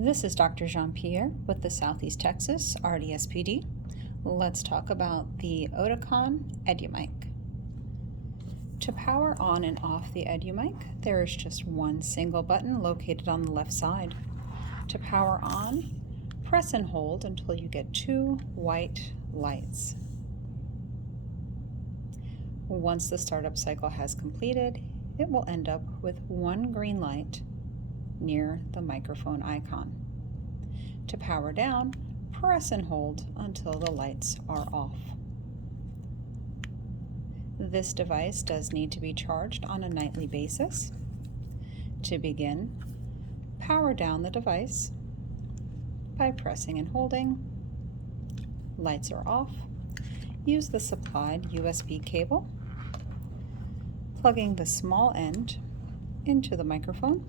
This is Dr. Jean-Pierre with the Southeast Texas RDSPD. Let's talk about the EduMic. To power on and off the EduMic, there is just one single button located on the left side. To power on, press and hold until you get two white lights. Once the startup cycle has completed, it will end up with one green light near the microphone icon. To power down, press and hold until the lights are off. This device does need to be charged on a nightly basis. To begin, power down the device by pressing and holding. Lights are off. Use the supplied USB cable, plugging the small end into the microphone,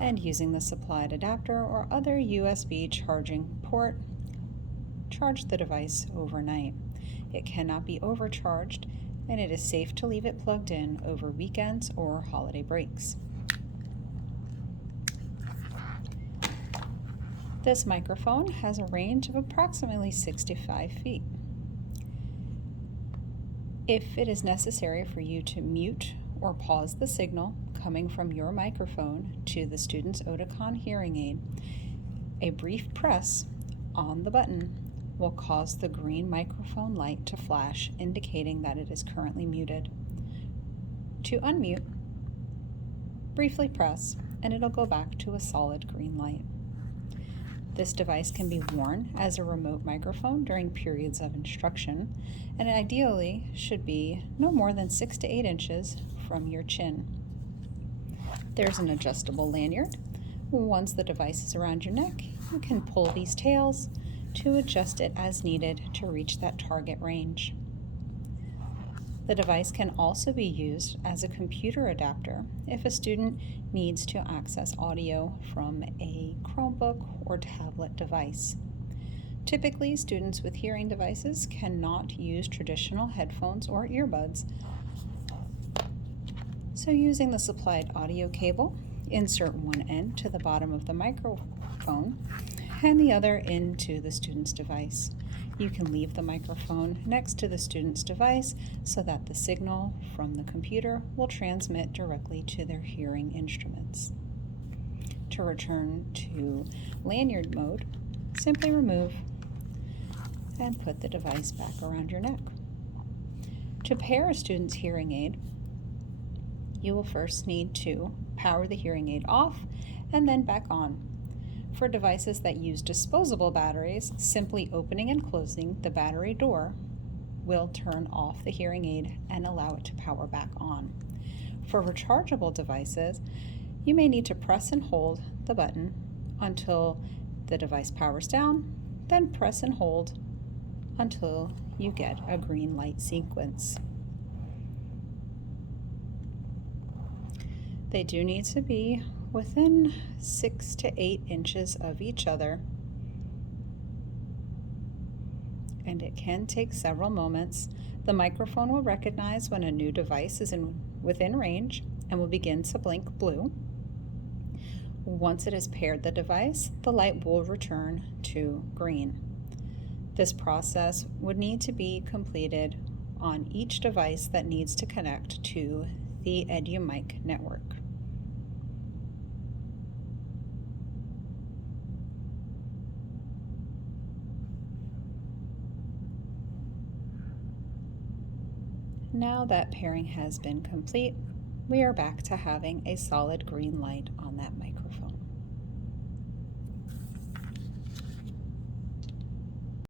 and using the supplied adapter or other USB charging port, charge the device overnight. It cannot be overcharged, and it is safe to leave it plugged in over weekends or holiday breaks. This microphone has a range of approximately 65 feet. If it is necessary for you to mute or pause the signal coming from your microphone to the student's Oticon hearing aid, a brief press on the button will cause the green microphone light to flash, indicating that it is currently muted. To unmute, briefly press, and it'll go back to a solid green light. This device can be worn as a remote microphone during periods of instruction, and ideally should be no more than 6 to 8 inches from your chin. There's an adjustable lanyard. Once the device is around your neck, you can pull these tails to adjust it as needed to reach that target range. The device can also be used as a computer adapter if a student needs to access audio from a Chromebook or tablet device. Typically, students with hearing devices cannot use traditional headphones or earbuds. So using the supplied audio cable, insert one end to the bottom of the microphone and the other into the student's device. You can leave the microphone next to the student's device so that the signal from the computer will transmit directly to their hearing instruments. To return to lanyard mode, simply remove and put the device back around your neck. To pair a student's hearing aid, you will first need to power the hearing aid off and then back on. For devices that use disposable batteries, simply opening and closing the battery door will turn off the hearing aid and allow it to power back on. For rechargeable devices, you may need to press and hold the button until the device powers down, then press and hold until you get a green light sequence. They do need to be within 6 to 8 inches of each other, and it can take several moments. The microphone will recognize when a new device is within range and will begin to blink blue. Once it has paired the device, the light will return to green. This process would need to be completed on each device that needs to connect to the EduMic network. Now that pairing has been complete, we are back to having a solid green light on that